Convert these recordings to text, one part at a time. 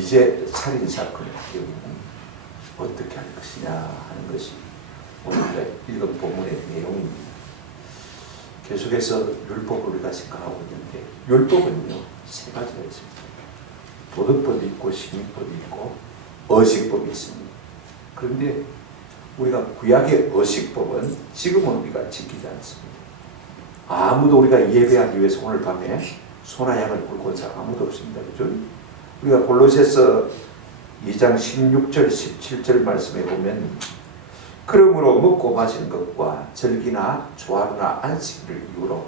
미제 살인 사건의 경우는 어떻게 할 것이냐 하는 것이 오늘 읽은 본문의 내용입니다. 계속해서 율법을 우리가 생각하고 있는데 율법은요 세 가지가 있습니다. 도덕법이 있고 시민법이 있고 어식법이 있습니다. 그런데 우리가 구약의 어식법은 지금은 우리가 지키지 않습니다. 아무도 우리가 예배하기 위해서 오늘 밤에 소나 양을 굴고 온 사람 아무도 없습니다. 그죠? 우리가 골로새서 2장 16절 17절 말씀에 보면 그러므로 먹고 마시는 것과 절기나 조하루나 안식일을 이유로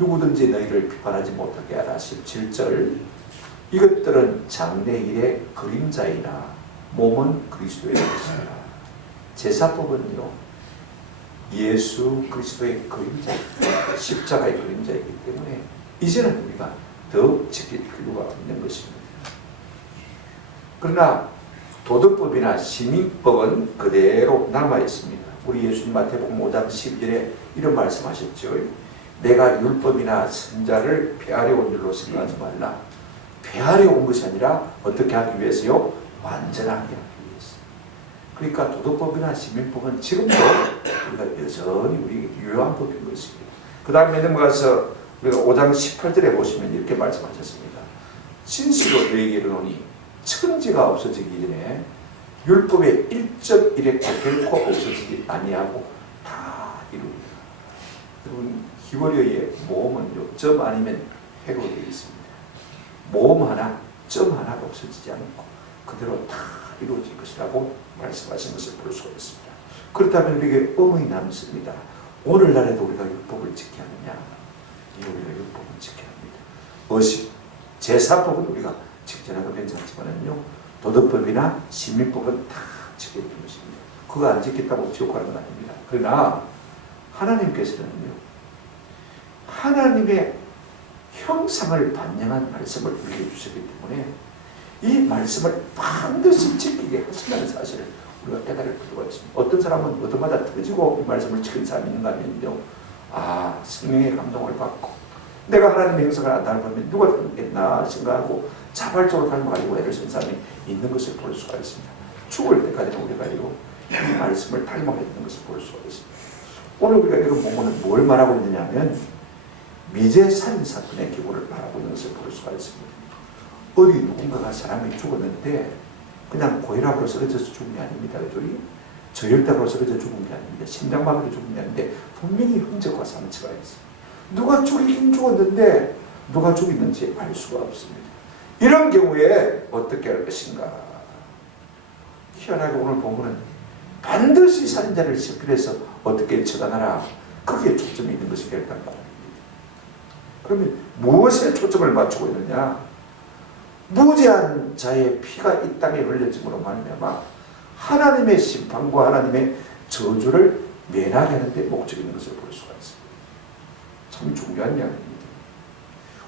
누구든지 너희를 비판하지 못하게 하라. 17절 이것들은 장래일의 그림자이라 몸은 그리스도의 것이라. 제사법은요 예수 그리스도의 그림자입니다. 십자가의 그림자이기 때문에 이제는 우리가 더 지킬 필요가 있는 것입니다. 그러나 도덕법이나 시민법은 그대로 남아 있습니다. 우리 예수님 마태복음 5장 12절에 이런 말씀하셨죠. 내가 율법이나 선자를 폐하려 온 줄로 생각하지 말라. 폐하려 온 것이 아니라 어떻게 하기 위해서요? 완전하게 하기 위해서. 그러니까 도덕법이나 시민법은 지금도 우리가 여전히 우리에게 유효한 법인 것입니다. 그 다음에 넘어가서 우리가 5장 18절에 보시면 이렇게 말씀하셨습니다. 진실로 너희에게 이르노니 천지가 없어지기 전에 율법의 1.1획도 결코 없어지지 아니하고 다 이루리라. 여러분 히브리어의 모음은요 점 아니면 해로 되어 있습니다. 모음 하나, 점 하나가 없어지지 않고 그대로 다 이루어질 것이라고 말씀하신 것을 볼 수가 있습니다. 그렇다면 우리에게 의문이 남습니다. 오늘날에도 우리가 율법을 지켜야 하느냐? 우리가 율법을 지켜야 합니다. 어식, 제사법은 우리가 직전하도 괜찮지만은요 도덕법이나 시민법은 다 지켜야 되는 것입니다. 그거 안 지켰다고 지옥 가는 건 아닙니다. 그러나 하나님께서는요 하나님의 형상을 반영한 말씀을 우리에게 주셨기 때문에 이 말씀을 반드시 지키게 하신다는 사실을 우리가 깨달을 필요가 있습니다. 어떤 사람은 얻어마다 터지고 이 말씀을 지킨 사람이 있는가 하면요 성령의 감동을 받고 내가 하나님의 형상을 안 닮으면 누가 닮겠나 생각하고 자발적으로 닮아가지고 애를 쓴 사람이 있는 것을 볼 수가 있습니다. 죽을 때까지는 우리가 이 말씀을 닮아야 되는 것을 볼 수가 있습니다. 오늘 우리가 이런 본문은 뭘 말하고 있느냐 하면 미제 살인 사건의 기본을 말하고 있는 것을 볼 수가 있습니다. 어디 누군가가 사람이 죽었는데 그냥 고혈압으로 쓰러져서 죽은 게 아닙니다. 저혈당으로 쓰러져 죽은 게 아닙니다. 심장마비로 죽은 게 아닌데 분명히 흔적과 상처가 있습니다. 누가 죽이긴 죽었는데 누가 죽였는지 알 수가 없습니다. 이런 경우에 어떻게 할 것인가? 희한하게 오늘 보면은 반드시 살인자를 식별해서 어떻게 처단하라. 거기에 초점이 있는 것이 결단입니다. 그러면 무엇에 초점을 맞추고 있느냐? 무죄한 자의 피가 이 땅에 흘려짐으로 말미암아 하나님의 심판과 하나님의 저주를 면하게 하는 데 목적이 있는 것을 볼 수가 있습니다. 참 중요한 이야기입니다.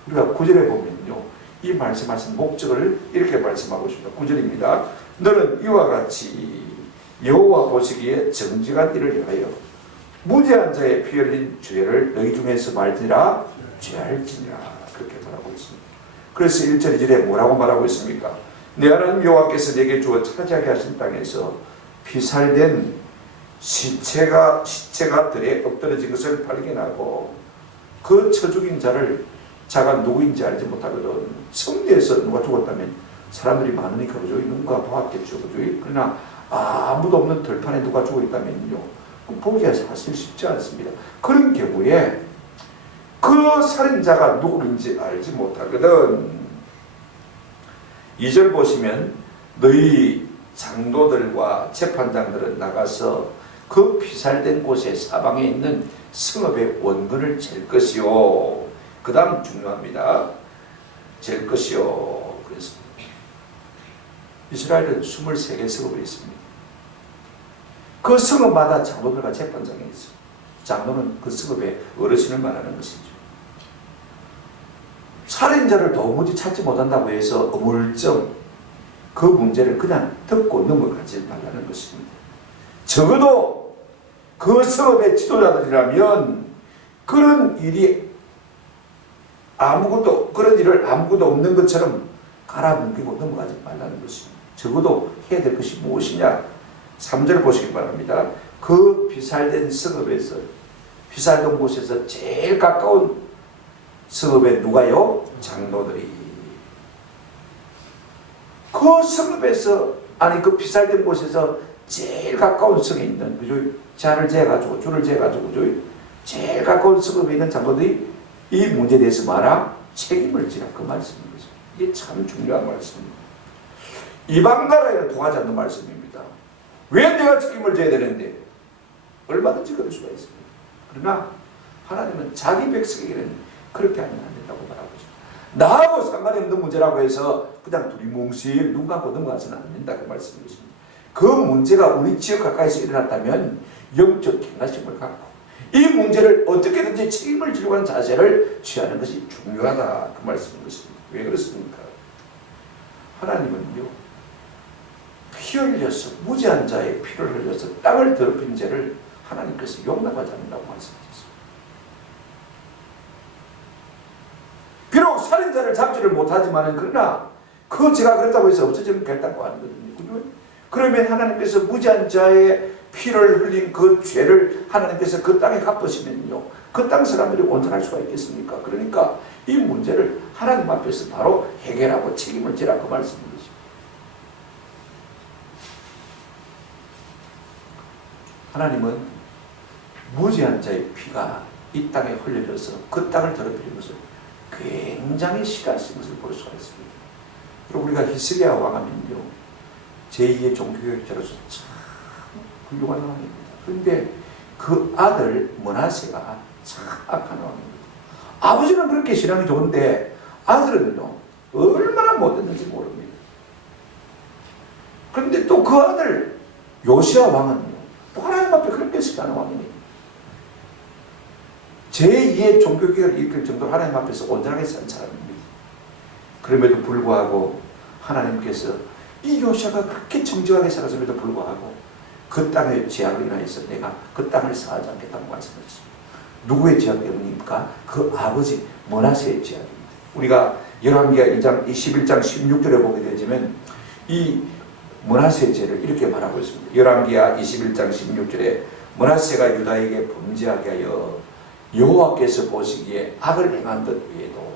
우리가 9절에 보면요 이 말씀하신 목적을 이렇게 말씀하고 있습니다. 9절입니다. 너는 이와 같이 여호와 보시기에 정직한 일을 위하여 무죄한 자의 피 흘린 죄를 너희 중에서 말지니라 죄할지니라 그렇게 말하고 있습니다. 그래서 1절 2절에 뭐라고 말하고 있습니까? 내 하나님 여호와께서 내게 주어 차지하게 하신 땅에서 피살된 시체가 들에 엎드러진 것을 발견하고 그 쳐 죽인 자가 누구인지 알지 못하거든. 성대에서 누가 죽었다면 사람들이 많으니까 그죠? 누가 보았겠죠. 그죠? 그러나 아무도 없는 들판에 누가 죽어있다면요 보기가 사실 쉽지 않습니다. 그런 경우에 그 살인자가 누구인지 알지 못하거든. 2절 보시면 너희 장로들과 재판장들은 나가서 그 피살된 곳에 사방에 있는 성읍의 원근을 잴 것이요. 그 다음 중요합니다. 잴 것이요. 그래서 이스라엘은 23개 성읍이 있습니다. 그 성읍마다 장로들과 재판장이 있어요. 장로는 그 성읍의 어르신을 말하는 것이죠. 살인자를 도무지 찾지 못한다고 해서 어물쩡 그 문제를 그냥 듣고 넘어가지 말라는 것입니다. 적어도 그 성읍의 지도자들이라면 그런 일을 아무것도 없는 것처럼 갈아뭉개고 넘어가지 말라는 것입니다. 적어도 해야 될 것이 무엇이냐? 3절 보시기 바랍니다. 그 비살된 성읍에서, 비살된 곳에서 제일 가까운 성읍에 누가요? 장로들이. 그 성읍에서, 아니 그 비살된 곳에서 제일 가까운 성에 있는, 그죠? 자를 재가지고 줄을 재가지고, 그죠? 제일 가까운 성읍에 있는 장로들이 이 문제에 대해서 말아 책임을 지라, 그 말씀인 거죠. 이게 참 중요한 말씀입니다. 이방 나라에는 통하지 않는 말씀입니다. 왜 내가 책임을 져야 되는데? 얼마든지 그럴 수가 있습니다. 그러나 하나님은 자기 백성에게는 그렇게 하면 안 된다고 말하고 있습니다. 나하고 상관이 없는 문제라고 해서 그냥 두리뭉실 눈 감고 넘어가서는 안 된다고 말씀인 것입니다. 그 문제가 우리 지역 가까이서 일어났다면 영적 경각심을 갖고 이 문제를 어떻게든지 책임을 지려고 하는 자세를 취하는 것이 중요하다, 그 말씀인 것입니다. 왜 그렇습니까? 하나님은요, 피 흘려서, 무지한 자의 피를 흘려서 땅을 더럽힌 죄를 하나님께서 용납하지 않는다고 말씀하셨습니다. 비록 살인자를 잡지를 못하지만, 그러나 그 죄가 그렇다고 해서 없어지면 결단코 아니거든요. 그죠? 그러면 하나님께서 무지한 자의 피를 흘린 그 죄를 하나님께서 그 땅에 갚으시면요, 그 땅 사람들이 온전할 수가 있겠습니까? 그러니까 이 문제를 하나님 앞에서 바로 해결하고 책임을 지라, 그 말씀인 것입니다. 하나님은 무지한 자의 피가 이 땅에 흘려져서 그 땅을 더럽히는 것을 굉장히 싫어하시는 것을 볼 수가 있습니다. 그리고 우리가 히스기야 왕하면요, 제2의 종교개혁자로서 참 훌륭한 왕입니다. 그런데 그 아들 므낫세가 참 악한 왕입니다. 아버지는 그렇게 신앙이 좋은데 아들은요, 얼마나 못됐는지 모릅니다. 그런데 또 그 아들 요시야 왕은요, 또 하나님 앞에 그렇게 신하는 왕입니다. 제2의 종교개혁을 일으킬 정도로 하나님 앞에서 온전하게 산 사람입니다. 그럼에도 불구하고 하나님께서 이 요시야가 그렇게 정직하게 살았음에도 불구하고 그 땅에 죄악을 인하여서 내가 그 땅을 사하지 않겠다고 말씀하셨습니다. 누구의 죄악 때문입니까? 그 아버지 므낫세의 죄악입니다. 우리가 열왕기하 21장 16절에 보게 되지만 이 므낫세의 죄를 이렇게 말하고 있습니다. 열왕기하 21장 16절에 므낫세가 유다에게 범죄하게 하여 여호와께서 보시기에 악을 행한 것 외에도,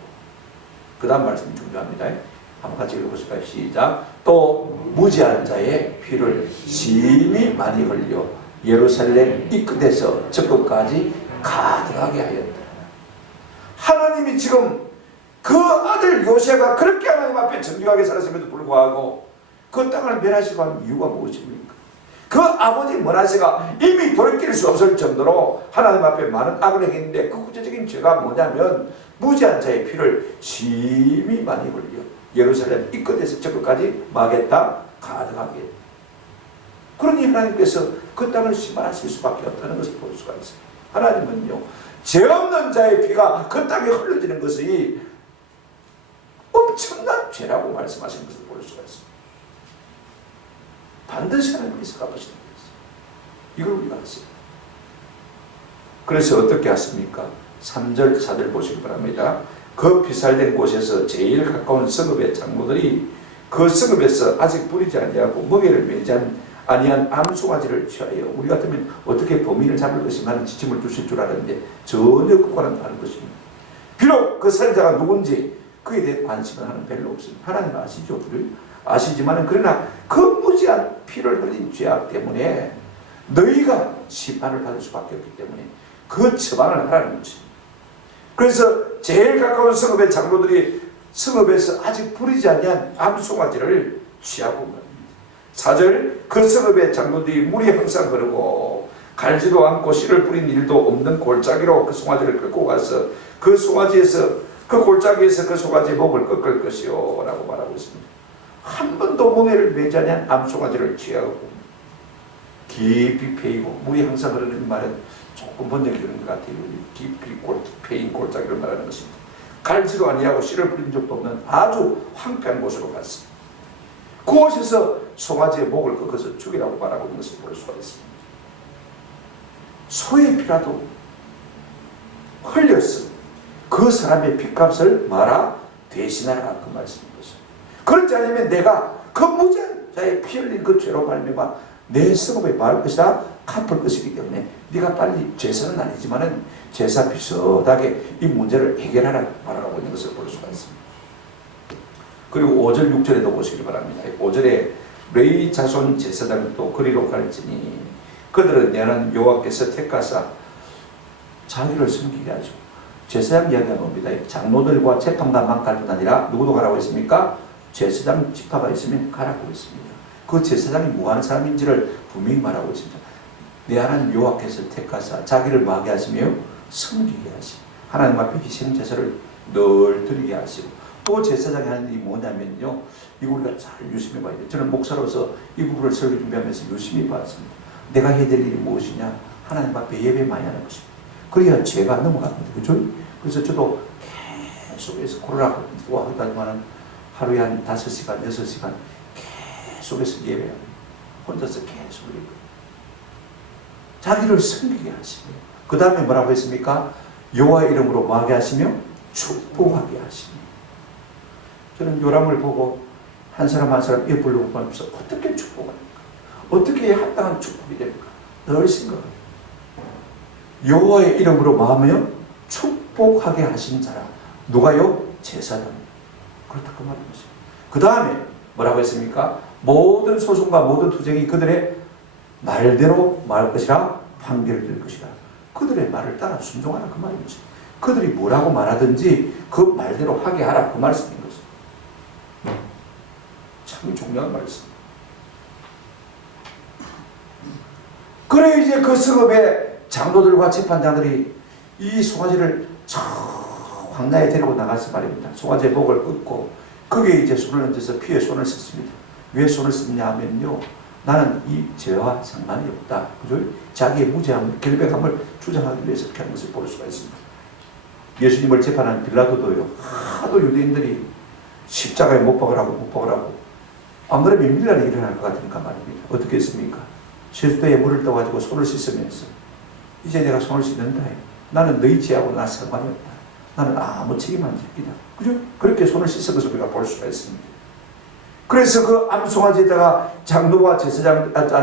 그 다음 말씀이 중요합니다. 한번 같이 읽어보실까요? 시작. 또 무지한 자의 피를 심히 많이 흘려 예루살렘 이 끝에서 저 끝까지 가득하게 하였다. 하나님이 지금 그 아들 요새가 그렇게 하나님 앞에 정직하게 살았음에도 불구하고 그 땅을 멸하시고 한 이유가 무엇입니까? 그 아버지 므낫세가 이미 돌이킬 수 없을 정도로 하나님 앞에 많은 악을 행했는데 그 구체적인 죄가 뭐냐면 무지한 자의 피를 심히 많이 흘려 예루살렘 이 끝에서 저 끝까지 막겠다, 가득하게. 그러니 하나님께서 그 땅을 심판하실 수밖에 없다는 것을 볼 수가 있어요. 하나님은요, 죄 없는 자의 피가 그 땅에 흘러지는 것이 엄청난 죄라고 말씀하시는 것을 볼 수가 있습니다. 반드시 하나님께서 갚으시는 것이죠. 이걸 우리가 아세요. 그래서 어떻게 하십니까? 3절, 4절 보시기 바랍니다. 그 피살된 곳에서 제일 가까운 성읍의 장로들이 그 성읍에서 아직 뿌리지 아니하고 멍에를 매지 아니한 암송아지를 취하여, 우리 같으면 어떻게 범인을 잡을 것인가 하는 지침을 주실 줄 알았는데 전혀 그거는 다른 것입니다. 비록 그 살인자가 누군지 그에 대해 관심은 하는 별로 없습니다. 하나님 아시죠? 아시지만 그러나 그 무지한 피를 흘린 죄악 때문에 너희가 심판을 받을 수밖에 없기 때문에 그 처방을 하라는 것입니다. 그래서 제일 가까운 성읍의 장로들이 성읍에서 아직 부리지 아니한 암송아지를 취하고 말입니다. 4절, 그 성읍의 장로들이 물이 항상 흐르고 갈지도 않고 씨를 뿌린 일도 없는 골짜기로 그 송아지를 끌고 가서 그 송아지에서, 그 골짜기에서 그 송아지의 목을 꺾을 것이요 라고 말하고 있습니다. 한 번도 멍에를 매지 아니한 암송아지를 취하고 깊이 패이고, 물이 항상 흐르는 말은 조금 번역이 그런 것 같아요. 깊이 패인 골짜기를 말하는 것입니다. 갈지도 아니하고 씨를 뿌린 적도 없는 아주 황폐한 곳으로 갔습니다. 그곳에서 송아지의 목을 꺾어서 죽이라고 말하고 있는 것을 볼 수가 있습니다. 소의 피라도 흘렸어 그 사람의 핏값을 말아 대신하라, 그 말씀인 것입니다. 그렇지 않으면 내가 그 무죄자의 피 흘린 그 죄로 말미암아 내 성읍에 바를 것이다, 갚을 것이기 때문에 네가 빨리 제사는 아니지만은 제사 비슷하게 이 문제를 해결하라 말하고 있는 것을 볼 수가 있습니다. 그리고 5절 6절에도 보시기 바랍니다. 5절에 레위 자손 제사장이 또 그리로 갈지니 그들은 내는 여호와께서 택하사 자기를 섬기게 하죠. 제사장 이야기가 뭡니다. 장로들과 재판관만 갈 뿐 아니라 누구도 가라고 했습니까? 제사장 지파가 있으면 가라고 했습니다. 그 제사장이 뭐 하는 사람인지를 분명히 말하고 있습니다. 내 하나님 여호와께서 택하사 자기를 마게 하시며 섬기게 하시고 하나님 앞에 희생 제사를 늘 드리게 하시고 또 제사장이 하는 일이 뭐냐면요, 이거 우리가 잘 유심히 봐야 돼요. 저는 목사로서 이 부분을 설교 준비하면서 유심히 봤습니다. 내가 해야 될 일이 무엇이냐? 하나님 앞에 예배 많이 하는 것입니다. 그래야 죄가 넘어갑니다. 그죠? 그래서 저도 계속해서 코로나와 하다지만은 하루에 한 5시간, 6시간 계속해서 예배합니다. 혼자서 계속 예배. 자기를 섬기게 하시며 그 다음에 뭐라고 했습니까? 여호와의 이름으로 뭐하게 하시며 축복하게 하시며. 저는 요람을 보고 한 사람 한 사람 예불로 보면서 어떻게 축복합니까? 어떻게 합당한 축복이 됩니까? 늘 생각합니다. 여호와의 이름으로 마하며 축복하게 하신 자라. 누가요? 제사장. 그렇다 그 말인 것이죠. 그 다음에 뭐라고 했습니까? 모든 소송과 모든 투쟁이 그들의 말대로 말할 것이라 판결될 것이라. 그들의 말을 따라 순종하라 그 말이죠. 그들이 뭐라고 말하든지 그 말대로 하게 하라 그 말씀인 것이죠. 참 중요한 말씀. 그래 이제 그 성읍에 장로들과 재판장들이 이 송아지를 저 광야에 데리고 나가서 말입니다. 송아지의 목을 끊고 거기에 이제 손을 얹어서 피에 손을 씻습니다. 왜 손을 씻냐 하면요, 나는 이 죄와 상관이 없다. 그죠? 자기의 무죄함을, 결백함을 주장하기 위해서 그렇게 하는 것을 볼 수가 있습니다. 예수님을 재판한 빌라도도요, 하도 유대인들이 십자가에 못 박으라고 못 박으라고 안 그러면 밀란이 일어날 것 같으니까 말입니다. 어떻게 했습니까? 세수대에 물을 떠가지고 손을 씻으면서 이제 내가 손을 씻는다. 나는 너희 죄하고 나 상관이 없다. 나는 아무 책임 안 집니다. 그죠? 그렇게 손을 씻은 것을 우리가 볼 수가 있습니다. 그래서 그 암송아지에다가 장로와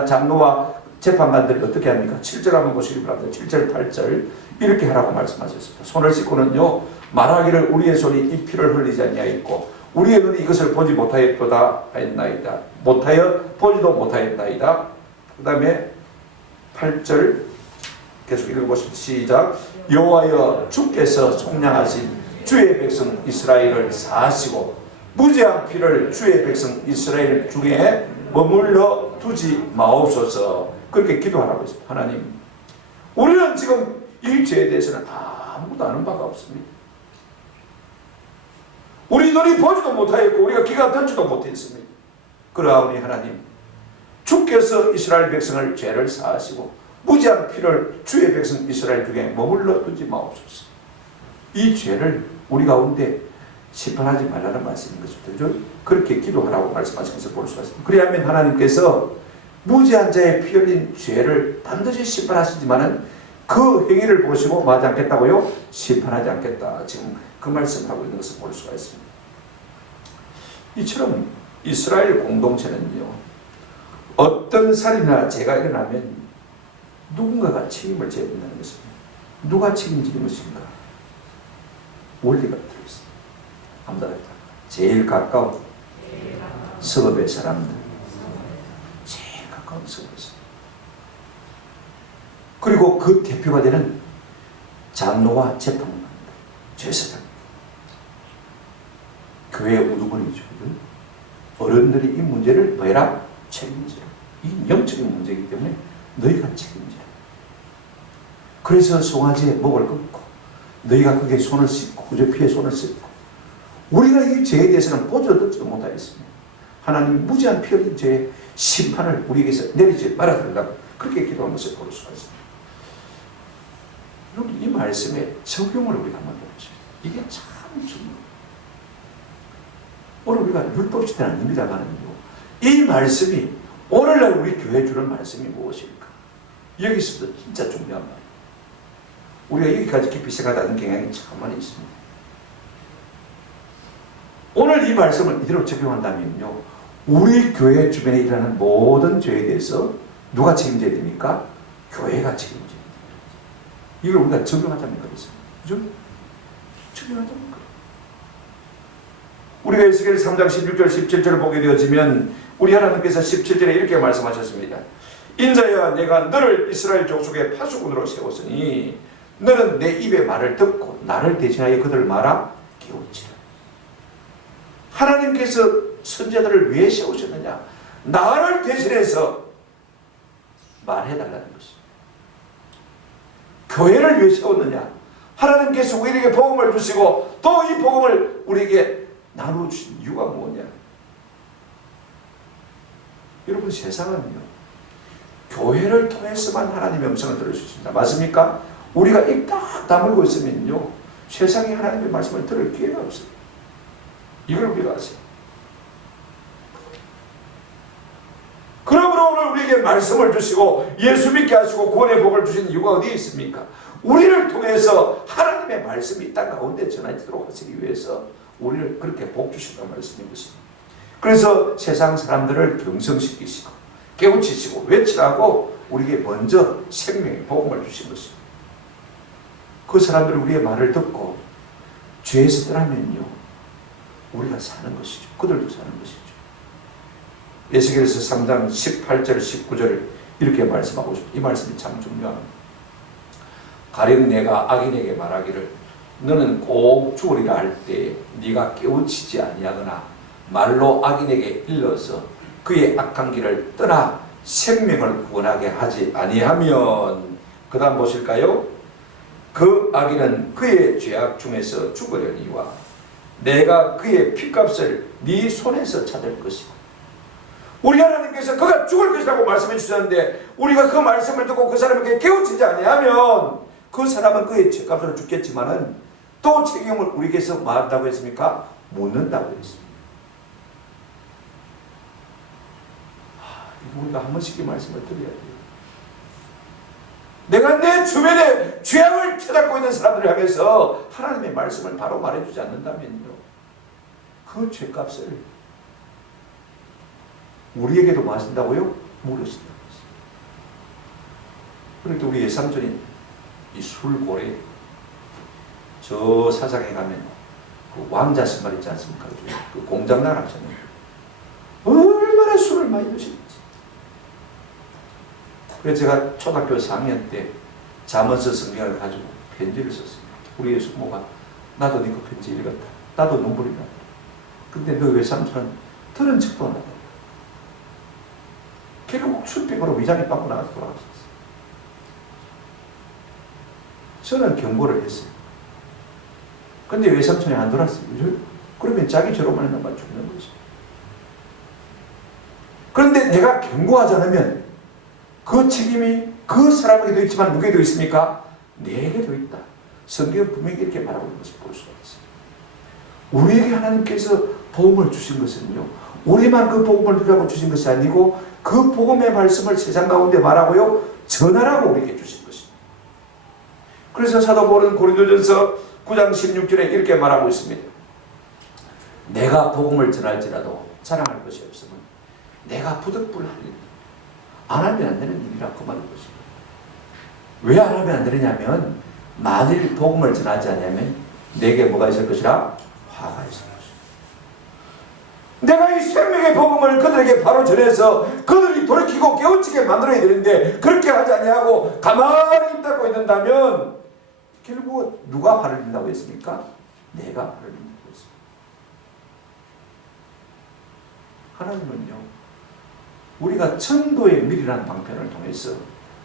장로와 재판관들이 어떻게 합니까? 7절 한번 보시기 바랍니다. 7절 8절 이렇게 하라고 말씀하셨습니다. 손을 씻고는요, 말하기를 우리의 손이 이 피를 흘리지 아니하였고 우리의 눈이 이것을 보지 못하였도다 하였나이다. 보지도 못하였나이다. 그 다음에 8절 계속 읽어보십시오. 시작. 여호와여 주께서 속량하신 주의 백성 이스라엘을 사하시고 무죄한 피를 주의 백성 이스라엘 중에 머물러 두지 마옵소서. 그렇게 기도하라고 했습니다. 하나님, 우리는 지금 이 죄에 대해서는 아무것도 아는 바가 없습니다. 우리 눈이 보지도 못하였고 우리가 귀가 듣지도 못했습니다. 그러하오니 하나님, 주께서 이스라엘 백성을 죄를 사하시고 무죄한 피를 주의 백성 이스라엘 중에 머물러 두지 마옵소서. 이 죄를 우리 가운데 심판하지 말라는 말씀인 것입니다. 그렇게 기도하라고 말씀하신 것을 볼 수가 있습니다. 그리하면 하나님께서 무죄한 자의 피 흘린 죄를 반드시 심판하시지만은 그 행위를 보시고 뭐 하지 않겠다고요? 심판하지 않겠다. 지금 그 말씀을 하고 있는 것을 볼 수가 있습니다. 이처럼 이스라엘 공동체는요, 어떤 살인이나 죄가 일어나면 누군가가 책임을 져야 된다는 것입니다. 누가 책임지는 것인가? 원리가 들어있습니다. 아무나 제일 가까운 성읍의 사람들, 제일 가까운 성읍의 사람들, 그리고 그 대표가 되는 장로와 재판관, 제사장, 교회의 우두머리죠. 어른들이 이 문제를 뭐해라? 책임져라. 이 영적인 문제이기 때문에 너희가 책임져라. 그래서 송아지의 목을 끊고 너희가 그게 손을 씻고 그저 피에 손을 씻고 우리가 이 죄에 대해서는 보지도 듣지도 못하겠습니다. 하나님 무죄한 피 흘린 죄의 심판을 우리에게서 내리지 말아달라고 그렇게 기도한 것을 볼 수가 있습니다. 여러분, 이 말씀의 적용을 우리가 한번 해보죠. 이게 참 중요해요. 오늘 우리가 율법시대는 아닙니다만은요, 이 말씀이 오늘날 우리 교회에 주는 말씀이 무엇일까? 여기서도 진짜 중요한 말이에요. 우리가 여기까지 깊이 생각하는 경향이 참 많이 있습니다. 오늘 이 말씀을 이대로 적용한다면요, 우리 교회 주변에 일어나는 모든 죄에 대해서 누가 책임져야 됩니까? 교회가 책임져야 됩니다. 이걸 우리가 적용하자면 그렇습니다. 그죠? 적용하자면 그래요. 우리가 에스겔 3장 16절 17절을 보게 되어지면 우리 하나님께서 17절에 이렇게 말씀하셨습니다. 인자야, 내가 너를 이스라엘 족속의 파수꾼으로 세웠으니 너는 내 입의 말을 듣고 나를 대신하여 그들을 말아 깨우치라. 하나님께서 선지자들을 왜 세우셨느냐? 나를 대신해서 말해달라는 것입니다. 교회를 왜 세웠느냐? 하나님께서 우리에게 복음을 주시고 또 이 복음을 우리에게 나눠주신 이유가 뭐냐? 여러분, 세상은요, 교회를 통해서만 하나님의 음성을 들을 수 있습니다. 맞습니까? 우리가 입 딱 다물고 있으면요, 세상에 하나님의 말씀을 들을 기회가 없어요. 이걸 우리가 아세요. 그러므로 오늘 우리에게 말씀을 주시고 예수 믿게 하시고 구원의 복을 주신 이유가 어디에 있습니까? 우리를 통해서 하나님의 말씀이 이 땅 가운데 전해지도록 하시기 위해서 우리를 그렇게 복 주신다는 말씀인 것입니다. 그래서 세상 사람들을 경성시키시고 깨우치시고 외치라고 우리에게 먼저 생명의 복음을 주신 것입니다. 그 사람들이 우리의 말을 듣고 죄에서 떠나면요, 우리가 사는 것이죠. 그들도 사는 것이죠. 에스겔서 3장 18절 19절 이렇게 말씀하고 싶습니다. 이 말씀이 참 중요합니다. 가령 내가 악인에게 말하기를 너는 꼭 죽으리라 할 때 네가 깨우치지 아니하거나 말로 악인에게 일러서 그의 악한 길을 떠나 생명을 구원하게 하지 아니하면, 그 다음 보실까요? 그 악인은 그의 죄악 중에서 죽으려니와 내가 그의 핏값을 네 손에서 찾을 것이고. 우리 하나님께서 그가 죽을 것이라고 말씀해 주셨는데 우리가 그 말씀을 듣고 그 사람에게 깨우치지 아니하면 그 사람은 그의 죄값으로 죽겠지만은 또 책임을 우리에게서 뭐 한다고 했습니까? 묻는다고 했습니다. 우리가 한 번씩 이 말씀을 드려야 돼요. 내가 내 주변에 죄악을 쳐닫고 있는 사람들을 향해서 하나님의 말씀을 바로 말해주지 않는다면요, 그 죄값을 우리에게도 마신다고요? 물으신다고 했습니다. 그런데 우리 예삼촌이 이 술고래, 저 사상에 가면 그 왕자 신발 있지 않습니까? 그 공장 나가셨는데 얼마나 술을 많이 드시는지. 그래서 제가 초등학교 4학년 때 잠언서 성경을 가지고 편지를 썼습니다. 우리 숙모가 나도 네 그 편지 읽었다. 나도 눈물이 났다. 근데 너 외삼촌은 들은 척도 안 하다. 결국 술병으로 위장이 빠고 나가서 돌아갔었어요. 저는 경고를 했어요. 근데 외삼촌이 안 돌았어요. 그러면 자기 죄로만 했나 봐 죽는 거지. 그런데 내가 경고하지 않으면 그 책임이 그 사람에게도 있지만 누구에게도 있습니까? 내게도 있다. 성경은 분명히 이렇게 말하고 있는 것을 볼 수가 있어요. 우리에게 하나님께서 복음을 주신 것은요, 우리만 그 복음을 누리라고 주신 것이 아니고 그 복음의 말씀을 세상 가운데 말하고요, 전하라고 우리에게 주신 것입니다. 그래서 사도 바울은 고린도전서 9장 16절에 이렇게 말하고 있습니다. 내가 복음을 전할지라도 자랑할 것이 없으면 내가 부득불할 일, 안 하면 안 되는 일이라 그 말인 것입니다. 왜 안 하면 안 되느냐면 만일 복음을 전하지 않으면 내게 뭐가 있을 것이라? 화가 있을 것이다. 내가 이 생명의 복음을 그들에게 바로 전해서 그들이 돌이키고 깨우치게 만들어야 되는데 그렇게 하지 아니하고 가만히 입 닫고 있는다면 결국 누가 화를 낸다고 했습니까? 내가 화를 낸다고 했습니다. 하나님은요, 우리가 천도의 밀이라는 방편을 통해서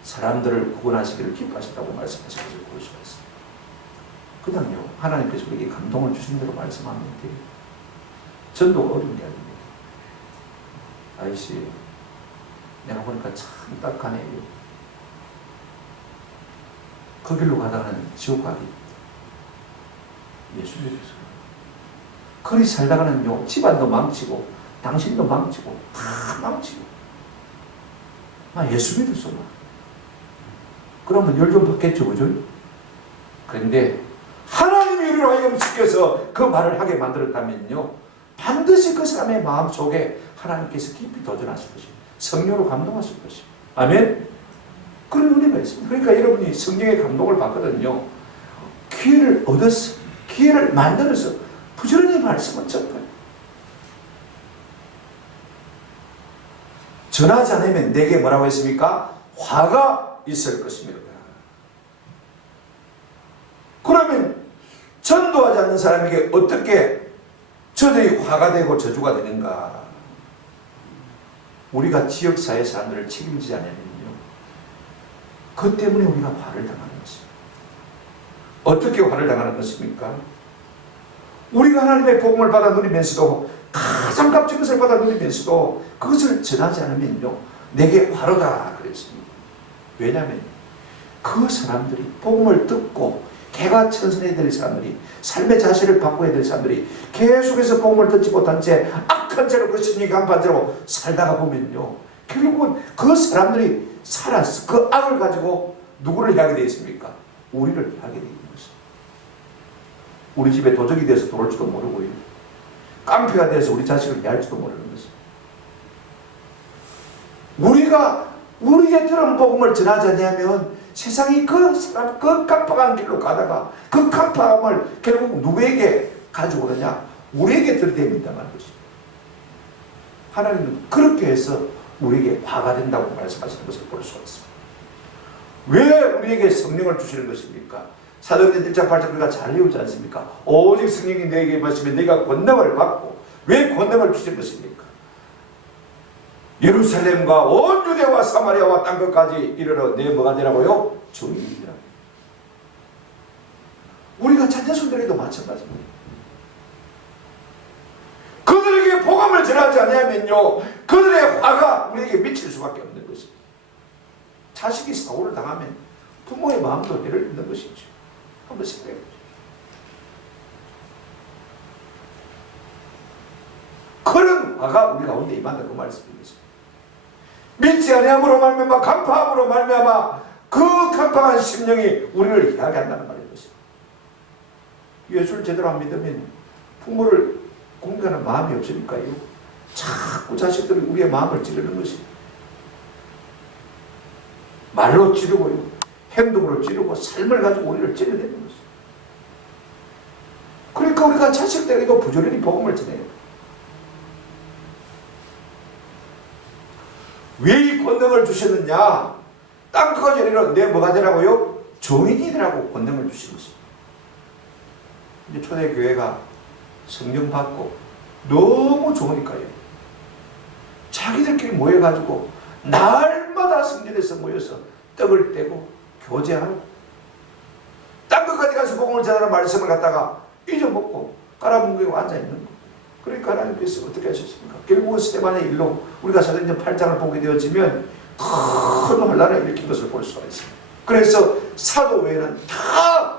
사람들을 구원하시기를 기뻐하신다고 말씀하신 것을 볼 수가 있습니다. 그냥요, 하나님께서 우리에게 감동을 주신 대로 말씀하면 돼요. 전도가 어려운 게 아닙니다. 아이씨, 내가 보니까 참 딱하네요. 그 길로 가다가는 지옥 가기. 예수 믿으세요. 그리 살다가는요, 집안도 망치고 당신도 망치고 다 망치고. 예수 믿었어. 그러면 열 좀 받겠죠, 그죠? 그런데 하나님이 우리로 하여금 시켜서 그 말을 하게 만들었다면요, 반드시 그 사람의 마음속에 하나님께서 깊이 도전하실 것입니다. 성령으로 감동하실 것입니다. 아멘. 그런 은혜가 있습니다. 그러니까 여러분이 성령의 감동을 받거든요. 기회를 얻어서, 기회를 만들어서 부지런히 말씀을 전파해요. 전하지 않으면 내게 뭐라고 했습니까? 화가 있을 것입니다. 그러면 전도하지 않는 사람에게 어떻게 저들이 화가 되고 저주가 되는가? 우리가 지역사회 사람들을 책임지지 않으면요, 그 때문에 우리가 화를 당하는 것입니다. 어떻게 화를 당하는 것입니까? 우리가 하나님의 복음을 받아 누리면서도, 가장 값진 것을 받아 누리면서도 그것을 전하지 않으면요, 내게 화로다 그랬습니다. 왜냐하면 그 사람들이 복음을 듣고 개과천선해야 될 사람들이, 삶의 자세를 바꿔야 될 사람들이 계속해서 복음을 듣지 못한 채 악한 채로 그 심리 간판대로 살다가 보면요, 결국은 그 사람들이 살아서 그 악을 가지고 누구를 향하게 되어 있습니까? 우리를 향하게 되어 있는 것입니다. 우리 집에 도적이 돼서 들어올지도 모르고요, 깡패가 돼서 우리 자식을 해할지도 모르는 것입니다. 우리가 우리의 들은 복음을 전하지 않으면 세상이 그 사람, 그 깜빡한 길로 가다가 그 깜빡함을 결국 누구에게 가지고 오느냐? 우리에게 들이댑니다만 것입니다. 하나님은 그렇게 해서 우리에게 화가 된다고 말씀하시는 것을 볼 수가 있습니다. 왜 우리에게 성령을 주시는 것입니까? 사도행전 1장 8절 우리가 잘 외우지 않습니까? 오직 성령이 너에게 임하시면 너희가 권능을 받고, 왜 권능을 주시는 것입니까? 예루살렘과 온 유대와 사마리아와 땅 끝까지 이르러 내 뭐가 되라고요? 증인이라. 우리가 자녀손들에도 마찬가지입니다. 그들에게 복음을 전하지 않으면요, 그들의 화가 우리에게 미칠 수밖에 없는 것입니다. 자식이 사고를 당하면 부모의 마음도 해를 입는 것이죠. 한번 생각해 보세요. 그런 화가 우리 가운데 임한다, 그 말씀입니다. 믿지 아니함으로 말미암아, 간파함으로 말미암아 그 간파한 심령이 우리를 향하게 한다는 말인 것입니다. 예수를 제대로 안 믿으면 부모를 공경하는 마음이 없으니까요, 자꾸 자식들이 우리의 마음을 찌르는 것입니다. 말로 찌르고요, 행동으로 찌르고, 삶을 가지고 우리를 찌르는 것입니다. 그러니까 우리가 자식들에게도 부지런히 복음을 전해요. 왜 이 권능을 주셨느냐? 땅끝까지 이르러 내 뭐가 되라고요? 종인이 되라고 권능을 주신 것입니다. 이제 초대교회가 성령 받고 너무 좋으니까요, 자기들끼리 모여가지고 날마다 성전에서 모여서 떡을 떼고 교제하고, 땅끝까지 가서 복음을 전하는 말씀을 갖다가 잊어먹고 깔아뭉개고 앉아있는 거. 그러니까 하나님께서 어떻게 하셨습니까? 결국은 스데반의 일로 우리가 사도행전 8장을 보게 되어지면 큰 혼란을 일으킨 것을 볼 수가 있습니다. 그래서 사도회는 다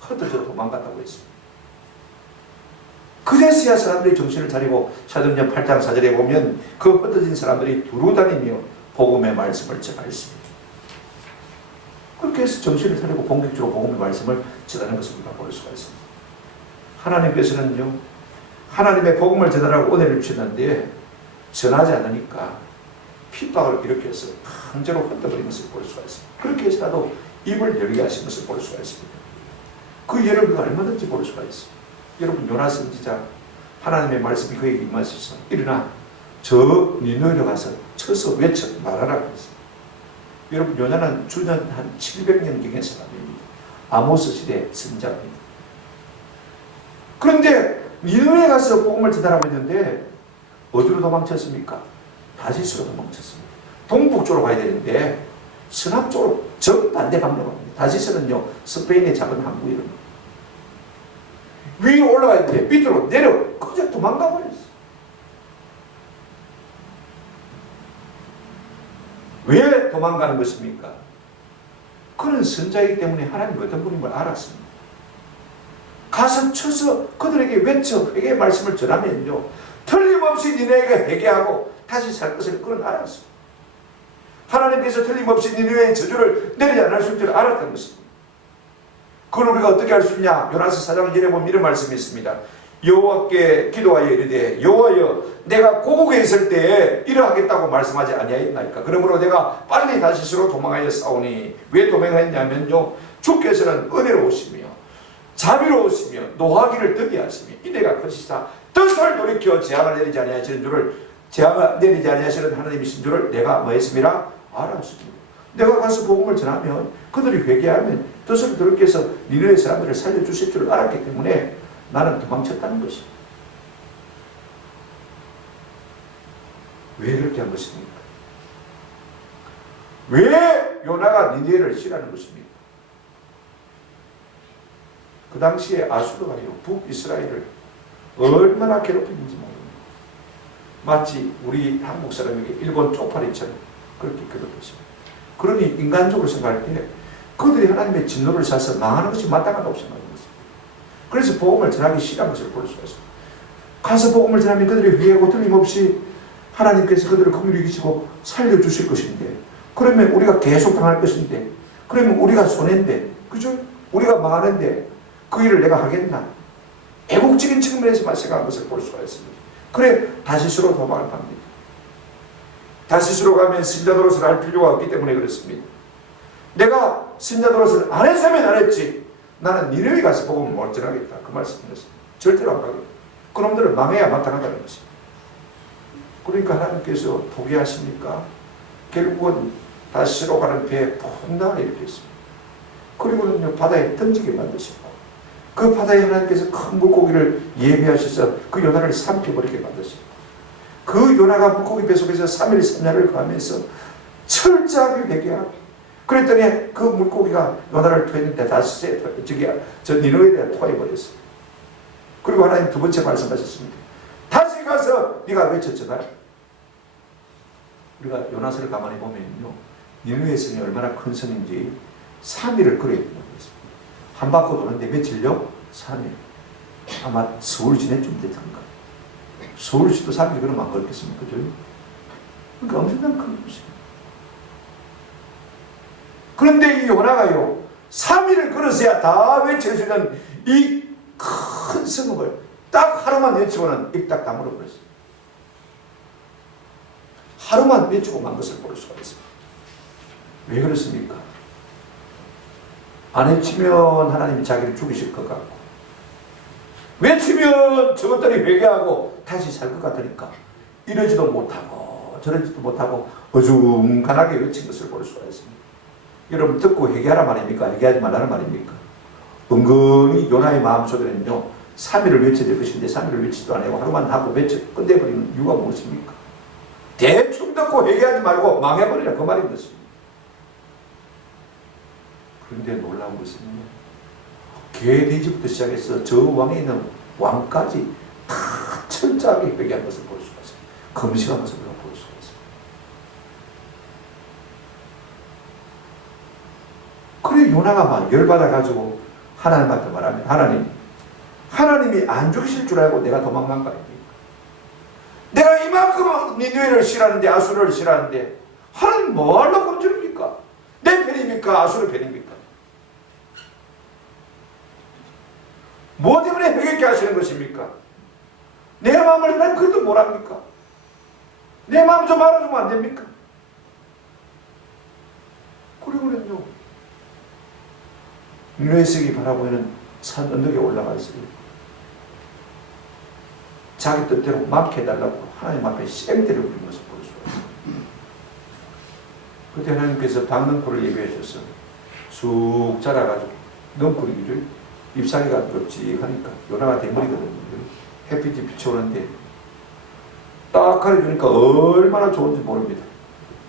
흩어져 도망갔다고 했습니다. 그제서야 사람들이 정신을 차리고 사도행전 8장 4절에 보면 그 흩어진 사람들이 두루 다니며 복음의 말씀을 전하였습니다. 그렇게 해서 정신을 차리고 본격적으로 복음의 말씀을 전하는 것을 우리가 볼 수가 있습니다. 하나님께서는요, 하나님의 복음을 전하라고 은혜를 주셨는데 전하지 않으니까 핍박을 일으켜서 강제로 흩어버린 것을 볼 수가 있습니다. 그렇게 해서라도 입을 열게 하신 것을 볼 수가 있습니다. 그 예를 우리가 얼마든지 볼 수가 있습니다. 여러분, 요나 선지자, 하나님의 말씀이 그에게 임하셔서 일어나 저 니느웨로 가서 쳐서 외쳐 말하라 그랬습니다. 여러분, 요나는 주전 한 700년경의 사람입니다. 아모스 시대 선지자입니다. 그런데 니느웨에 가서 복음을 전하라고 했는데 어디로 도망쳤습니까? 다시스로 도망쳤습니다. 동북쪽으로 가야 되는데 서남쪽으로 정반대 방향으로 갑니다. 다시스는요, 스페인의 작은 항구입니다. 위로 올라가야 되는데 밑으로 내려 그저 도망가 버렸어요. 왜 도망가는 것입니까? 그는 선자이기 때문에 하나님 어떤 분인 걸 알았습니다. 가서 쳐서 그들에게 외쳐 회개의 말씀을 전하면요, 틀림없이 니네가 회개하고 다시 살 것을 그는 알았습니다. 하나님께서 틀림없이 니네의 저주를 내리지 않을 수 있도록 알았던 것입니다. 그걸 우리가 어떻게 할 수 있냐? 요나서 4장 1절에 보면 이런 말씀이 있습니다. 여호와께 기도하여 이르되 여호와여 내가 고국에 있을 때에 이러하겠다고 말씀하지 아니하였나이까. 그러므로 내가 빨리 다시스로 도망하여 싸우니 왜 도망하였냐면요 주께서는 은혜로우시며 자비로우시며 노하기를 더디 하시며 이내가 크시사 뜻을 돌이켜 재앙을 내리지 아니하시는 줄을 재앙을 내리지 아니하시는 하나님이신 줄을 내가 뭐했습니다? 알았습니다. 내가 가서 복음을 전하면 그들이 회개하면 뜻을 돌이켜서 니네의 사람들을 살려주실 줄을 알았기 때문에 나는 도망쳤다는 것입니다. 왜 그렇게 한 것입니까? 왜 요나가 니네를 싫어하는 것입니까? 그 당시에 아수르가요 북이스라엘을 얼마나 괴롭히는지 모릅니다. 마치 우리 한국 사람에게 일본 쪽팔이처럼 그렇게 괴롭혔습니다. 그러니 인간적으로 생각할 때 그들이 하나님의 진노를 사서 망하는 것이 마땅하다고 생각하는 것입니다. 그래서 복음을 전하기 싫어한 것을 볼 수가 있습니다. 가서 복음을 전하면 그들이 회개하고 틀림없이 하나님께서 그들을 긍휼히 여기시고 살려주실 것인데, 그러면 우리가 계속 당할 것인데, 그러면 우리가 손해인데, 그죠? 우리가 망하는데 그 일을 내가 하겠나? 애국적인 측면에서만 생각한 것을 볼 수가 있습니다. 그래 다시스로 도망을 갑니다. 다시스로 가면 신자 노릇을 할 필요가 없기 때문에 그렇습니다. 내가 신자 노릇을 안 했으면 안 했지, 나는 니네에 가서 복음을 못 전하겠다 그 말씀이었습니다. 절대로 안 가겠다. 그놈들은 망해야 마땅하다는 것입니다. 그러니까 하나님께서 포기하십니까? 결국은 다시스로 가는 배에 풍랑을 일으켰습니다. 그리고는요 바다에 던지게 만드시고, 그 바다에 하나님께서 큰 물고기를 예비하셔서 그 요나를 삼켜버리게 만드시고, 그 요나가 물고기 뱃속에서 3일 3야를 거하면서 철저하게 회개하고, 그랬더니 그 물고기가 요나를 토했는데 다시스에 저 니느웨에 토해버렸어요. 그리고 하나님 두 번째 말씀하셨습니다. 다시 가서 네가 외쳤잖아. 우리가 요나서를 가만히 보면요 니느웨 성이 얼마나 큰 성인지 3일을 걸어야 된다고 했습니다. 한 바퀴 도는데 며칠요? 3일. 아마 서울 시내쯤 됐던가. 서울시도 3일 그러면 안 걸겠습니까? 그죠? 그러니까 엄청난 큰 곳이에요. 그런데 이 요나가요 3일을 걸었어야 다 외칠 수 있는 이 큰 성읍을 딱 하루만 외치고는 입딱 다물어 버렸어요. 하루만 외치고 만 것을 볼 수가 있습니다. 왜 그렇습니까? 안 외치면 하나님이 자기를 죽이실 것 같고, 외치면 저것들이 회개하고 다시 살 것 같으니까 이러지도 못하고 저러지도 못하고 어중간하게 외친 것을 볼 수가 있습니다. 여러분 듣고 회개하라 말입니까? 회개하지 말라는 말입니까? 은근히 요나의 마음속에는요 3일을 외쳐야 될 것인데 3일을 외치지도 않고 하루만 하고 외쳐 끝내버리는 이유가 무엇입니까? 대충 듣고 회개하지 말고 망해버리라 그 말인 것입니다. 그런데 놀라운 것은요 개돼지부터 시작해서 저 왕에 있는 왕까지 다 철저하게 회개한 것을 볼 수가 있습니다. 금식한 것을 볼 수가 있습니다. 그래 요나가 막 열받아가지고 하나님한테 말하면 하나님이 안 죽이실 줄 알고 내가 도망간 거 아닙니까? 내가 이만큼 니느웨를 싫어하는데, 아수르를 싫어하는데 하나님 뭐 하려고 그러십니까? 내 편입니까? 아수르 편입니까? 뭐 때문에 회개케 하시는 것입니까? 내 마음을 난 그래도 뭐랍니까? 내 마음 좀 알아주면 안 됩니까? 그리고는요 니느웨성이 바라보이는 산 언덕에 올라가 있어요. 자기 뜻대로 막게 해달라고 하나님 앞에 생떼를 부린 것을 볼 수가 있어요. 그때 하나님께서 박넝쿨을 예비해 주셔서 쑥 자라가지고, 넝쿨이죠. 잎사귀가 넓직하니까 요나가 대머리거든요. 햇빛이 비춰오는데 딱 가려주니까 얼마나 좋은지 모릅니다.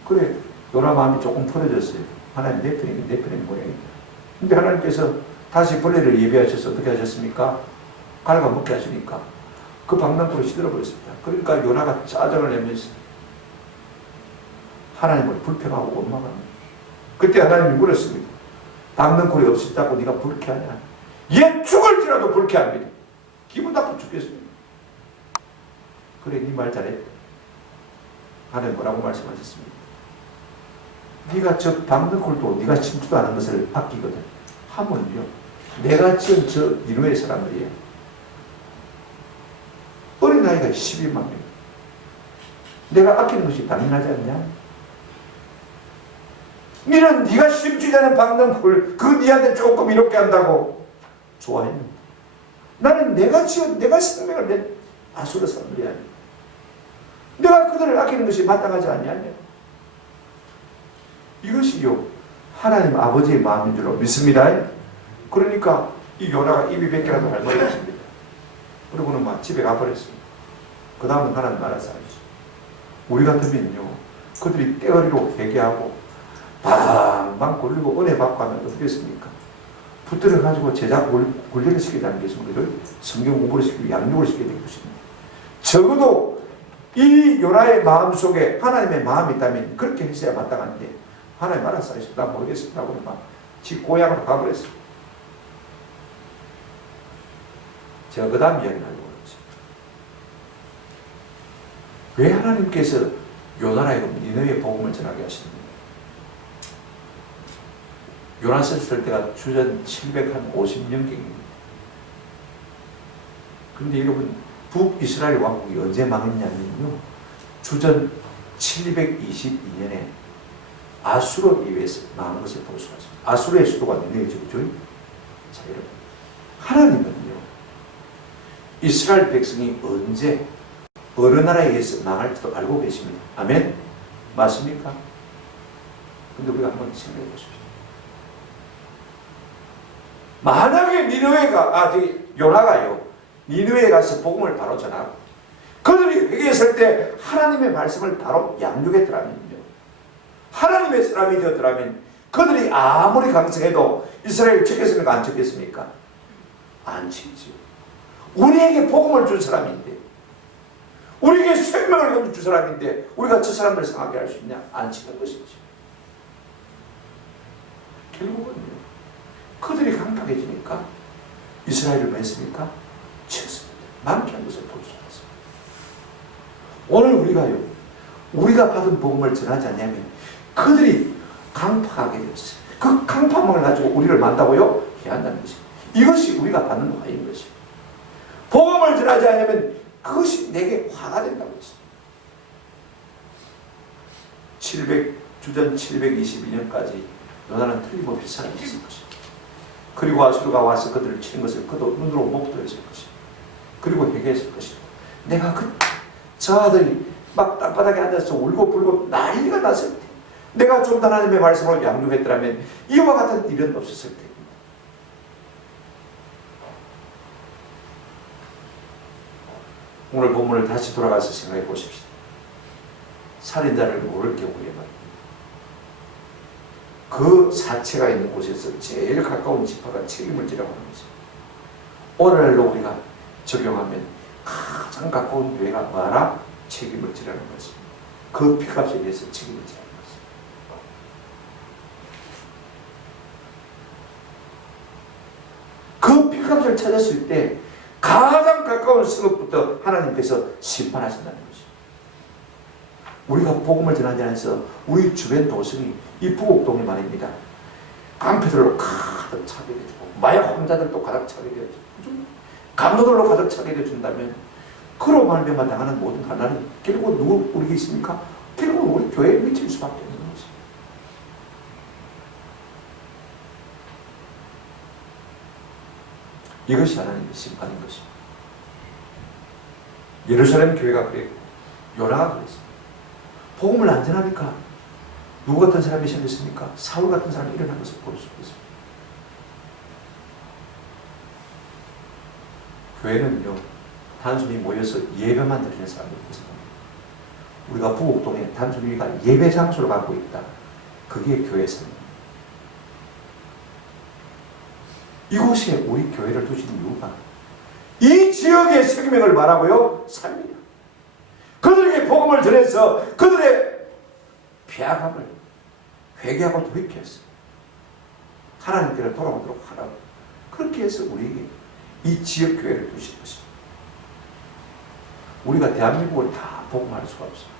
그래 요나 마음이 조금 풀어졌어요. 하나님 내 편의 모양이다. 근데 하나님께서 다시 벌레를 예비하셔서 어떻게 하셨습니까? 갉아먹게 하시니까 그 박낭쿨을 시들어버렸습니다. 그러니까 요나가 짜증을 내면서 하나님을 불평하고 원망합니다. 그때 하나님이 물었습니다. 박낭쿨이 없었다고 네가 불쾌하냐? 얘 죽을지라도 불쾌합니다. 기분 나쁘 죽겠습니다. 그래 네 말 잘했다. 하나님 뭐라고 말씀하셨습니까? 네가 저 박너쿨도 네가 침투도 하는 것을 아끼거든. 하물며 내가 지은 저 니느웨 사람들이야. 나이가 12만 명. 내가 아끼는 것이 당연하지 않냐? 너는 네가 쉽지 않은 박는 걸 그 니한테 조금 이렇게 한다고 좋아했는데, 나는 내가 생명을 낸 아수르 사람들이 아니야. 내가 그들을 아끼는 것이 마땅하지 않냐? 이것이요 하나님 아버지의 마음인 줄로 믿습니다. 그러니까 이 요나가 입이 몇 개라도 할 말이 없습니다. 그러고는 막 집에 가버렸습니다. 그 다음은 하나님 알아서 하시죠. 우리 같으면요, 그들이 떼어리로 회개하고 방방 굴리고 은혜 받고 하면 어떻겠습니까? 붙들어 가지고 제자 훈련을 시키자는 게 있습니다. 성경 공부를 시키고 양육을 시켜야 되는 것입니다. 적어도 이 요나의 마음속에 하나님의 마음이 있다면 그렇게 했어야 마땅한데, 하나님 알아서 하시죠. 나 모르겠습니다 하고 막 지 고향으로 가버렸어요. 제가 그 다음 이야기를 하려고 그러죠. 왜 하나님께서 요나라에게 니느웨 복음을 전하게 하시는가? 요나 썼을 때가 주전 750년경입니다. 그런데 여러분, 북이스라엘 왕국이 언제 망했냐면요, 주전 722년에 아수르에 의해서 망한 것을 볼 수가 있습니다. 아수르의 수도가 니느웨죠, 그죠? 자, 여러분, 하나님은요, 이스라엘 백성이 언제 어느 나라에 의해서 망할지도 알고 계십니다. 아멘? 맞습니까? 근데 우리가 한번 생각해 보십시오. 만약에 요나가요, 니느웨에 가서 복음을 바로 전하고 그들이 회개했을 때 하나님의 말씀을 바로 양육했더라면요, 하나님의 사람이 되었더라면 그들이 아무리 강성해도 이스라엘 쳤겠습니까? 안 쳤겠습니까? 안 치죠. 우리에게 복음을 준 사람인데, 우리에게 생명을 준 사람인데 우리가 저 사람들을 상하게 할 수 있냐? 안 치는 것이죠. 결국은요, 그들이 강팍해지니까 이스라엘을 뭐 했습니까? 쳤습니다. 망치한 것을 볼 수가 있습니다. 오늘 우리가 받은 복음을 전하지 않냐면 그들이 강팍하게 되었어요. 그 강팍을 가지고 우리를 만다고요? 해한다는 것입니다. 이것이 우리가 받는 화인 것입니다. 복음을 전하지 않으면 그것이 내게 화가 된다고 했습니다. 주전 722년까지 요나는 틀림없이 살아있을 것입니다. 그리고 아수르가 와서 그들을 치는 것을 그도 눈으로 목도했을 것입니다. 그리고 회개했을 것입니다. 내가 저 아들이 막 땅바닥에 앉아서 울고 불고 난리가 났을 때 내가 좀 더 하나님의 말씀을 양육했더라면 이와 같은 일은 없었을 테입니다. 오늘 본문을 다시 돌아가서 생각해 보십시오. 살인자를 모를 경우에 말입니다. 그 사체가 있는 곳에서 제일 가까운 지파가 책임을 지라고 하는 거죠. 오늘날로 우리가 적용하면 가장 가까운 교회가 뭐하라? 책임을 지라는 것입니다. 그 피값에 대해서 책임을 지라는 것입니다. 그 피값을 찾았을 때 가장 가까운 성읍부터 하나님께서 심판하신다는 것입니다. 우리가 복음을 전하지 않아서 우리 주변 도성이 이 부곡동이 말입니다. 깡패들로 가득 차게 해주고 마약 환자들도 가득 차게 해주고 강도들로 가득 차게 해준다면 그로 말미암아 당하는 모든 하나는 결국 누구 우리가 있습니까? 결국 우리 교회에 미칠 수밖에 없는 것입니다. 이것이 하나님의 심판인 것입니다. 예루살렘 교회가 그랬고 요나가 그랬습니다. 복음을 안 전하니까 누구 같은 사람이 생겼습니까? 사울 같은 사람이 일어난 것을 볼 수 있습니다. 교회는요, 단순히 모여서 예배만 드리는 사람이 있습니다. 우리가 부곡동에 단순히 우리가 예배 장소를 갖고 있다. 그게 교회 삶입니다. 이곳에 우리 교회를 두신 이유가 이 지역의 생명을 말하고요, 삽니다. 그들에게 복음을 전해서 그들의 피아감을 회개하고 돌이켰어요. 하나님께로 돌아오도록 하라고. 그렇게 해서 우리에게 이 지역 교회를 두신 것입니다. 우리가 대한민국을 다 복음할 수가 없습니다.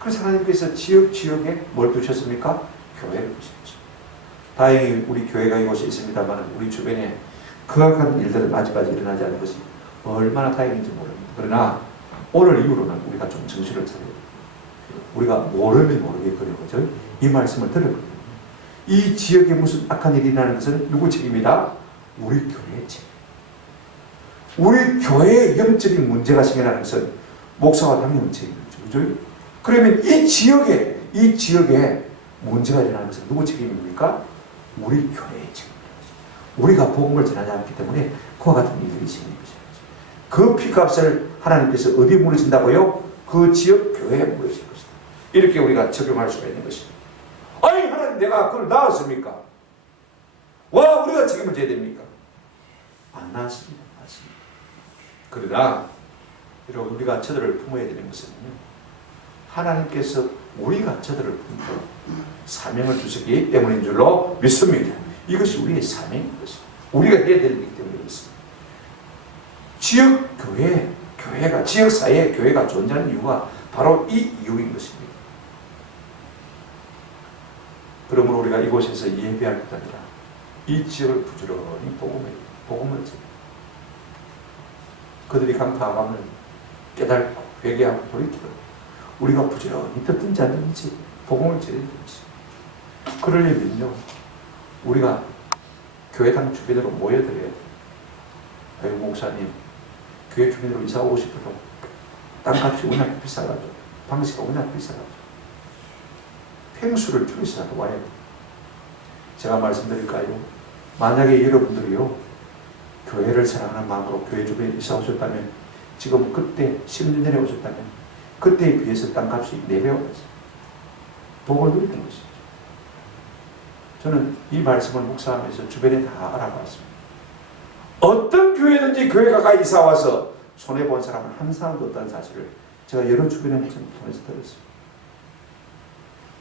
그래서 하나님께서 지역에 뭘 두셨습니까? 교회를 두셨죠. 다행히 우리 교회가 이곳에 있습니다만 우리 주변에 극악한 일들은 아직까지 일어나지 않은 것이 얼마나 다행인지 모릅니다. 그러나 오늘 이후로는 우리가 좀 정신을 차려야 돼요. 우리가 모르면 모르겠거든요. 그죠? 이 말씀을 들었거든요. 이 지역에 무슨 악한 일이 일어나는 것은 누구 책임이다? 우리 교회의 책임. 우리 교회의 영적인 문제가 생겨나는 것은 목사와 당연 책임이죠. 그죠? 그러면 이 지역에 문제가 일어나는 것은 누구 책임입니까? 우리 교회의 책임입니다. 우리가 복음을 전하지 않기 때문에 그와 같은 일들이 생기는 것이죠. 그 피값을 하나님께서 어디에 물으신다고요? 그 지역 교회에 물으실 것이다. 이렇게 우리가 적용할 수가 있는 것입니다. 아니 하나님 내가 그걸 낳았습니까? 와 우리가 책임을 져야 됩니까? 안 낳았습니다. 맞습니다. 그러나 여러분 우리가 저들을 품어야 되는 것은요, 하나님께서 우리가 저들을 품고 사명을 주셨기 때문인 줄로 믿습니다. 이것이 우리의 사명인 것입니다. 우리가 해야 될 일이기 때문에 그렇습니다. 지역 교회가 지역 사회에 교회가 존재하는 이유가 바로 이 이유인 것입니다. 그러므로 우리가 이곳에서 예배할 것 아니라 이 지역을 부지런히 복음을 전해 그들이 강파함을 깨닫고 회개하고 돌이키도록 우리가 부지런히 듣든지 안 듣든지 복음을 전해든지. 그러려면요 우리가 교회당 주변으로 모여들어야 돼요. 아이고 목사님 교회 주변으로 이사 오고 싶어도 땅값이 워낙 비싸가지고 방세가 워낙 비싸가지고 팽수를 줄이시라도 와야 돼요. 제가 말씀드릴까요? 만약에 여러분들이요 교회를 사랑하는 마음으로 교회 주변에 이사 오셨다면, 지금 그때 10년 전에 오셨다면 그때에 비해서 땅값이 4배 올랐어요. 복을 누리는 것이죠. 저는 이 말씀을 묵상하면서 주변에 다 알아봤습니다. 어떤 교회든지 교회 가까이 이사 와서 손해본 사람은 한 사람도 없다는 사실을 제가 여러 주변의 목사님 통해서 들었습니다.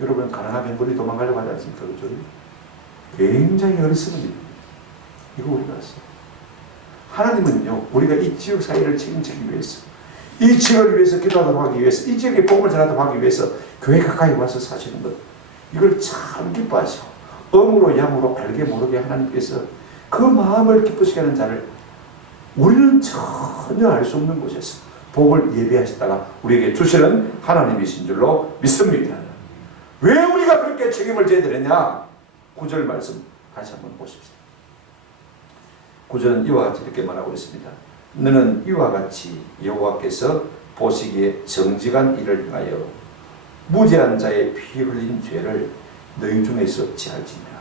여러분 가난하면 멀리 도망가려고 하지 않습니까? 그죠? 굉장히 어리석은 일입니다. 이거 우리가 알았어요. 하나님은요 우리가 이 지역 사회를 책임지기 위해서, 이 지역을 위해서 기도하도록 하기 위해서, 이 지역에 복음을 전하도록 하기 위해서 교회 가까이 와서 사시는 것, 이걸 참 기뻐하시고 음으로 양으로 알게 모르게 하나님께서 그 마음을 기쁘시게 하는 자를 우리는 전혀 알 수 없는 곳에서 복을 예배하시다가 우리에게 주시는 하나님이신 줄로 믿습니다. 왜 우리가 그렇게 책임을 져야 되느냐? 9절 말씀 다시 한번 보십시오. 9절은 이와 같이 이렇게 말하고 있습니다. 너는 이와 같이 여호와께서 보시기에 정직한 일을 행하여 무죄한 자의 피 흘린 죄를 너희 중에서 지할지니라.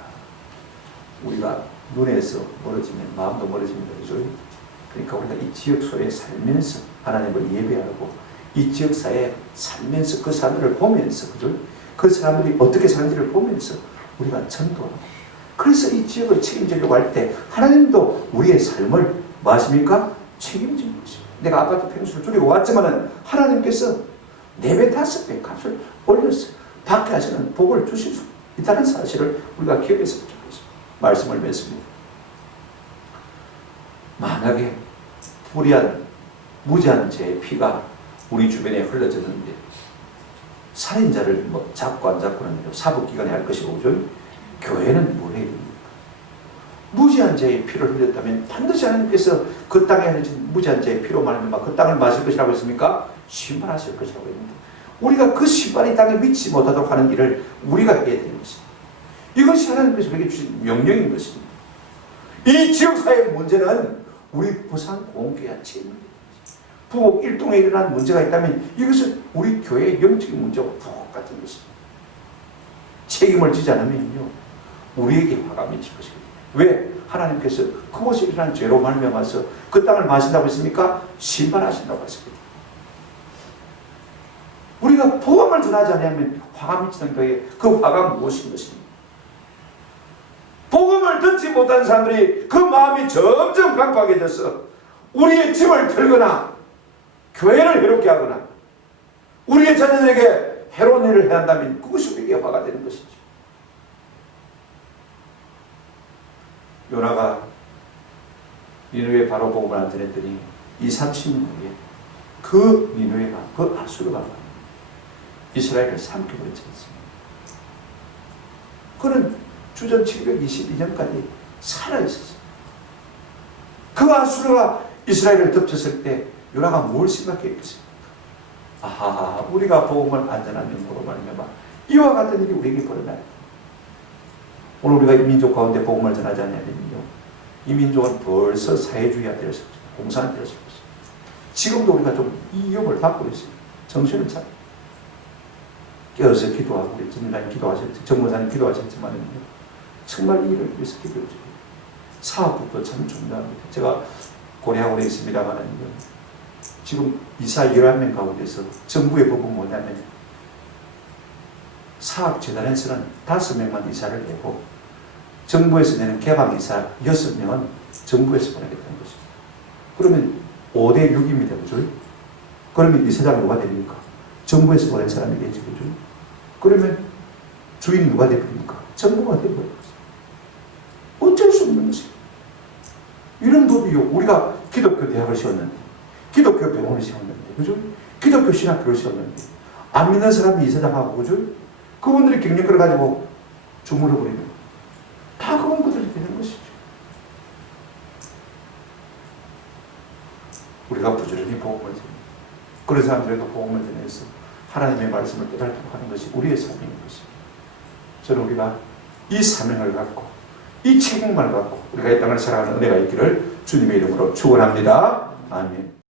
우리가 눈에서 멀어지면 마음도 멀어집니다. 그죠? 그러니까 우리가 이 지역소에 살면서 하나님을 예배하고 이 지역사회에 살면서 그 사람들을 보면서, 그죠? 그 사람들이 어떻게 사는지를 보면서 우리가 전도하고, 그래서 이 지역을 책임지려고 할 때 하나님도 우리의 삶을 뭐 하십니까? 책임지는 것입니다. 내가 아파트 평수를 줄이고 왔지만은 하나님께서 4배, 5배 값을 올렸어요. 받게 하시는 복을 주실 수 있다는 사실을 우리가 기억했으면 좋겠습니다. 말씀을 맺습니다. 만약에 불의한 무죄한 죄의 피가 우리 주변에 흘러졌는데, 살인자를 뭐 잡고 안 잡고는 사법기관이 할 것이고, 교회는 뭘 해야 됩니까? 무죄한 자의 피를 흘렸다면 반드시 하나님께서 그 땅에 흘려진 무죄한 자의 피로 말미암아 그 땅을 마실 것이라고 했습니까? 심판하실 것이라고 했는데, 우리가 그 심판이 땅에 미치지 못하도록 하는 일을 우리가 해야 되는 것입니다. 이것이 하나님께서 우리에게 주신 명령인 것입니다. 이 지역사회의 문제는 우리 부산 공교회 책임입니다. 부곡 1동에 일어난 문제가 있다면 이것은 우리 교회의 영적인 문제와 똑같은 것입니다. 책임을 지지 않으면요 우리에게 화가 미칠 것입니다. 왜? 하나님께서 그곳에 일어난 죄로 말미암아서 그 땅을 마신다고 했습니까? 심판하신다고 했습니다. 우리가 복음을 전하지 않으면 화가 미치는 교회에 그 화가 무엇인 것입니까? 복음을 듣지 못한 사람들이 그 마음이 점점 강팍해져서 우리의 집을 털거나 교회를 해롭게 하거나 우리의 자녀들에게 해로운 일을 해야 한다면 그것이 우리에게 화가 되는 것이죠. 요나가 니느웨 바로 복음을 안 전했더니 30년 후에 그 니느웨가, 그 아수르가 이스라엘을 삼켜버리지 않습니다. 그는 주전 722년까지 살아있었어요. 그 아수르가 이스라엘을 덮쳤을 때 요나가 뭘 생각했겠습니까? 아하, 우리가 복음을 안전한 영으로 말미암아 이와 같은 일이 우리에게 벌어나요. 오늘 우리가 이 민족 가운데 복음을 전하지 않냐면요, 이 민족은 벌써 사회주의화 되었습니다. 공산화 되었습니다. 지금도 우리가 좀 이 위험을 받고 있어요. 정신을 차려 깨어서 기도하고, 우리 전무사님 기도하셨지, 전무사님 기도하셨지만요, 정말 이 일을 위해서 기도해 주세요. 사업부터 참 중요합니다. 제가 고려하고 있습니다만 지금 이사 11명 가운데서 정부의 법은 뭐냐면 사업재단에서는 5명만 이사를 내고 정부에서 내는 개방이사 6명은 정부에서 보내겠다는 것입니다. 그러면 5대 6입니다. 그죠? 그러면 이사장 누가 됩니까? 정부에서 보낸 사람이겠죠. 그죠? 그러면 주인 누가 됩니까? 정부가 되버려요. 어쩔 수 없는 것이에요. 이런 법이요. 우리가 기독교 대학을 세웠는데, 기독교 병원을 세웠는데, 그죠? 기독교 신학교를 세웠는데, 안 믿는 사람이 이사장하고, 그죠? 그분들이 경력을 가지고 주물러 버리면 다 그분들이 되는 것이죠. 우리가 부지런히 복음을 전해, 그런 사람들에게 복음을 전해서 하나님의 말씀을 깨닫도록 하는 것이 우리의 사명인 것입니다. 저는 우리가 이 사명을 갖고, 이 책임을 갖고 우리가 이 땅을 살아가는 은혜가 있기를 주님의 이름으로 축원합니다. 아멘.